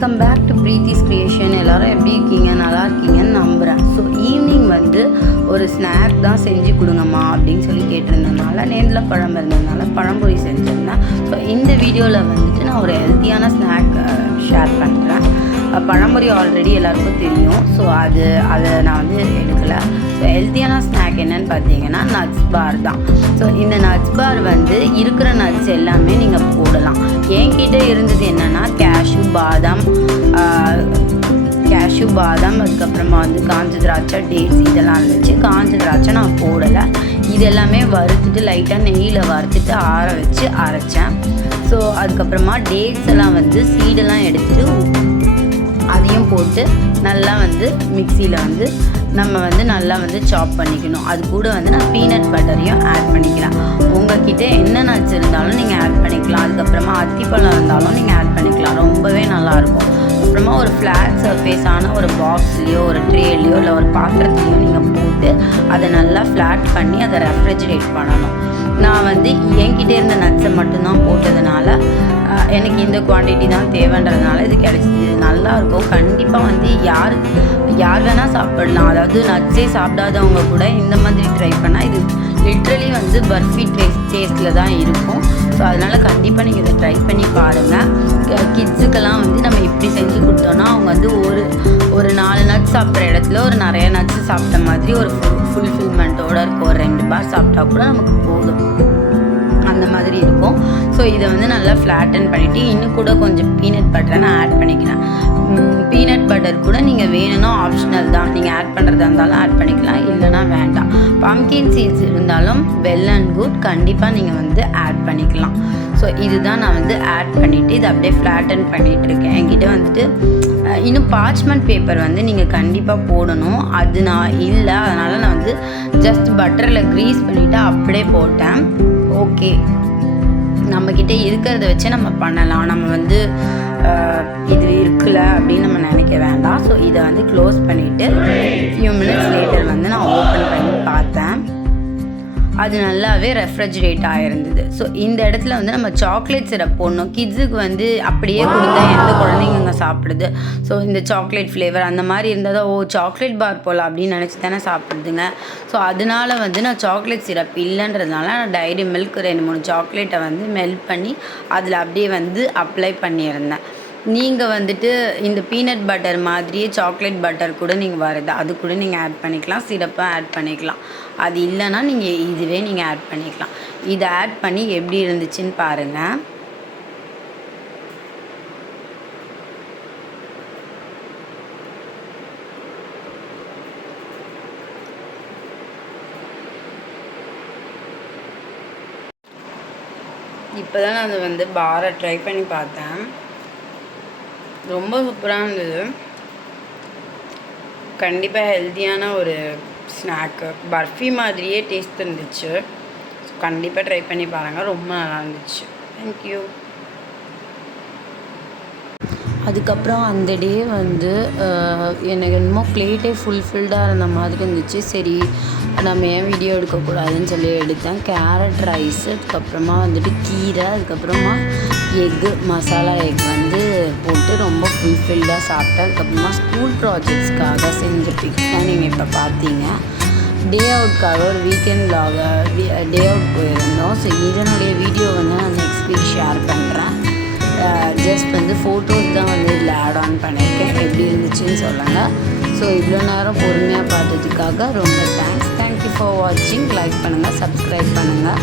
Welcome back to Preethi's creation. எல்லோரும் எப்படி இருக்கீங்க? நல்லா இருக்கீங்கன்னு நம்புகிறேன். ஸோ ஈவினிங் வந்து ஒரு ஸ்நாக் தான் செஞ்சு கொடுங்கம்மா அப்படின்னு சொல்லி கேட்டிருந்ததுனால, நேந்திர பழம் இருந்ததுனால பழம்பொரி செஞ்சுருந்தேன். ஸோ இந்த வீடியோவில் வந்துட்டு நான் ஒரு ஹெல்த்தியான ஸ்நாக் ஷேர் பண்ணுறேன். பழம்பொரி ஆல்ரெடி எல்லாருக்கும் தெரியும். ஸோ அதை நான் வந்து எடுக்கலை. ஸோ ஹெல்த்தியான ஸ்நாக் என்னென்னு பார்த்தீங்கன்னா நட்ஸ் பார் தான். ஸோ இந்த நட்ஸ் பார் வந்து இருக்கிற நட்ஸ் எல்லாமே நீங்கள் போடலாம். என்கிட்ட இருந்தது என்னென்னா கேஷ்யூ பாதாம், அதுக்கப்புறமா வந்து காஞ்ச திராட்சை, டேட்ஸ் இதெல்லாம் இருந்துச்சு. காஞ்ச திராட்சை நான் போடலை. இது எல்லாமே வறுத்துட்டு லைட்டாக நெய்யில் வறுத்துட்டு ஆற வச்சு அரைச்சேன். ஸோ அதுக்கப்புறமா டேட்ஸ் எல்லாம் வந்து சீடெல்லாம் எடுத்துகிட்டு அதையும் போட்டு நல்லா வந்து மிக்சியில் வந்து நம்ம வந்து நல்லா வந்து சாப் பண்ணிக்கணும். அது கூட வந்து நான் பீனட் பட்டரையும் ஆட் பண்ணிக்கலாம். உங்கள்கிட்ட என்ன நட்ஸ் இருந்தாலும் நீங்கள் ஆட் பண்ணிக்கலாம். அதுக்கப்புறமா அத்திப்பழம் இருந்தாலும் நீங்கள் ஆட் பண்ணிக்கலாம். ரொம்பவே நல்லாயிருக்கும். அப்புறமா ஒரு ஃப்ளாட் சர்ஃபேஸான ஒரு பாக்ஸ்லேயோ ஒரு ட்ரேலையோ இல்லை ஒரு பாத்திரத்துலையோ நீங்கள் போட்டு அதை நல்லா ஃப்ளாட் பண்ணி அதை ரெஃப்ரிஜரேட் பண்ணணும். நான் வந்து என்கிட்ட இருந்த நட்ஸை மட்டும்தான் போட்டதுனால எனக்கு இந்த குவான்டிட்டி தான் தேவைன்றதுனால இது கிடச்சிது. இது நல்லாயிருக்கும். கண்டிப்பாக வந்து யார் வேணால் சாப்பிடலாம். அதாவது நட்ஸே சாப்பிடாதவங்க கூட இந்த மாதிரி ட்ரை பண்ணால் இது லிட்ரலி வந்து பர்ஃபி டேஸ்ட்டில் தான் இருக்கும். ஸோ அதனால் கண்டிப்பாக நீங்கள் இதை ட்ரை பண்ணி பாருங்கள். கிட்ஸுக்கெல்லாம் வந்து நம்ம இப்படி செஞ்சு கொடுத்தோன்னா அவங்க வந்து ஒரு 4 நட்ஸ் சாப்பிட்ற இடத்துல ஒரு நிறைய நட்ஸ் சாப்பிட்ட மாதிரி ஒரு ஃபுல்ஃபில்மெண்ட்டோடு இருக்கும். ஒரு 2 பார் சாப்பிட்டா கூட நமக்கு போதும், அந்த மாதிரி இருக்கும். ஸோ இதை வந்து நல்லா ஃப்ளாட்டன் பண்ணிவிட்டு இன்னும் கூட கொஞ்சம் பீனட் பட்டரை நான் ஆட் பண்ணிக்கிறேன். பீனட் பட்டர் கூட நீங்கள் வேணும்னா ஆப்ஷனல் தான். நீங்கள் ஆட் பண்ணுறதா இருந்தாலும் ஆட் பண்ணிக்கலாம், இல்லைனா வேண்டாம். பம்கின் சீட்ஸ் இருந்தாலும் வெல் அண்ட் குட், கண்டிப்பாக நீங்கள் வந்து ஆட் பண்ணிக்கலாம். ஸோ இதுதான் நான் வந்து ஆட் பண்ணிவிட்டு இதை அப்படியே ஃப்ளாட்டன் பண்ணிகிட்ருக்கேன். என்கிட்ட வந்துட்டு இன்னும் பார்ச்மெண்ட் பேப்பர் வந்து நீங்கள் கண்டிப்பாக போடணும். அது நான் இல்லை, அதனால் நான் வந்து ஜஸ்ட் பட்டரில் க்ரீஸ் பண்ணிவிட்டு அப்படியே போட்டேன். ஓகே, நம்மக்கிட்ட இருக்கிறத வச்சு நம்ம பண்ணலாம். நம்ம வந்து இது இருக்குல்ல அப்படின்னு நம்ம நினைக்க வேண்டாம். ஸோ இதை வந்து க்ளோஸ் பண்ணிவிட்டு ஃபியூ மினிட்ஸ் லேட்டர் வந்து நான் ஓப்பன் பண்ணி பார்த்தேன். அது நல்லாவே ரெஃப்ரிஜரேட் ஆகிருந்தது. ஸோ இந்த இடத்துல வந்து நம்ம சாக்லேட் சிரப் போடணும். கிட்ஸுக்கு வந்து அப்படியே கொடுத்தா எந்த குழந்தைங்க சாப்பிடுது. ஸோ இந்த சாக்லேட் ஃப்ளேவர் அந்த மாதிரி இருந்தால் தான் சாக்லேட் பார் போல் அப்படின்னு நினச்சி தானே சாப்பிடுதுங்க. ஸோ அதனால வந்து நான் சாக்லேட் சிரப் இல்லைன்றதுனால நான் டைரி மில்க் 2-3 சாக்லேட்டை வந்து மெல்ட் பண்ணி அதில் அப்படியே வந்து அப்ளை பண்ணியிருந்தேன். நீங்கள் வந்துட்டு இந்த பீனட் பட்டர் மாதிரியே சாக்லேட் பட்டர் கூட நீங்கள் வருது, அது கூட நீங்கள் ஆட் பண்ணிக்கலாம். சிரப்பாக ஆட் பண்ணிக்கலாம். அது இல்லைன்னா நீங்கள் இதுவே நீங்கள் ஆட் பண்ணிக்கலாம். இதை ஆட் பண்ணி எப்படி இருந்துச்சுன்னு பாருங்கள். இப்போ தான் நான் அது வந்து பாரை ட்ரை பண்ணி பார்த்தேன். ரொம்ப சூப்பராக இருந்தது. கண்டிப்பாக ஹெல்த்தியான ஒரு ஸ்நாக்கு, பர்ஃபி மாதிரியே டேஸ்ட் இருந்துச்சு. ஸோ கண்டிப்பாக ட்ரை பண்ணி பாருங்கள், ரொம்ப நல்லா இருந்துச்சு. தேங்க்யூ. அதுக்கப்புறம் அந்த டே வந்து எனக்கு என்னமோ பிளேட்டே ஃபுல்ஃபில்டாக இருந்த மாதிரி இருந்துச்சு. சரி நம்ம ஏன் வீடியோ எடுக்கக்கூடாதுன்னு சொல்லி எடுத்தேன். கேரட் ரைஸு, அதுக்கப்புறமா வந்துட்டு கீரை, அதுக்கப்புறமா மசாலா எக் வந்து போட்டு ரொம்ப ஃபுல்ஃபில்டாக சாப்பிட்டேன். அதுக்கப்புறமா ஸ்கூல் ப்ராஜெக்ட்ஸ்க்காக செஞ்ச பிக்ஸ் தான் நீங்கள் இப்போ பார்த்தீங்க. டே அவுட்காக ஒரு வீக்கெண்ட் டே அவுட் போயிருந்தோம். ஸோ இதனுடைய வீடியோ வந்து நான் நெக்ஸ்ட் வீக் ஷேர் பண்ணுறேன். ஜஸ்ட் வந்து ஃபோட்டோஸ் தான் வந்து இதில் ஆட் ஆன் பண்ணியிருக்கேன். எப்படி இருந்துச்சுன்னு சொல்லுங்கள். ஸோ இவ்வளோ நேரம் பொறுமையாக பார்த்ததுக்காக ரொம்ப தேங்க்யூ ஃபார் வாட்சிங். லைக் பண்ணுங்கள், சப்ஸ்கிரைப் பண்ணுங்கள்.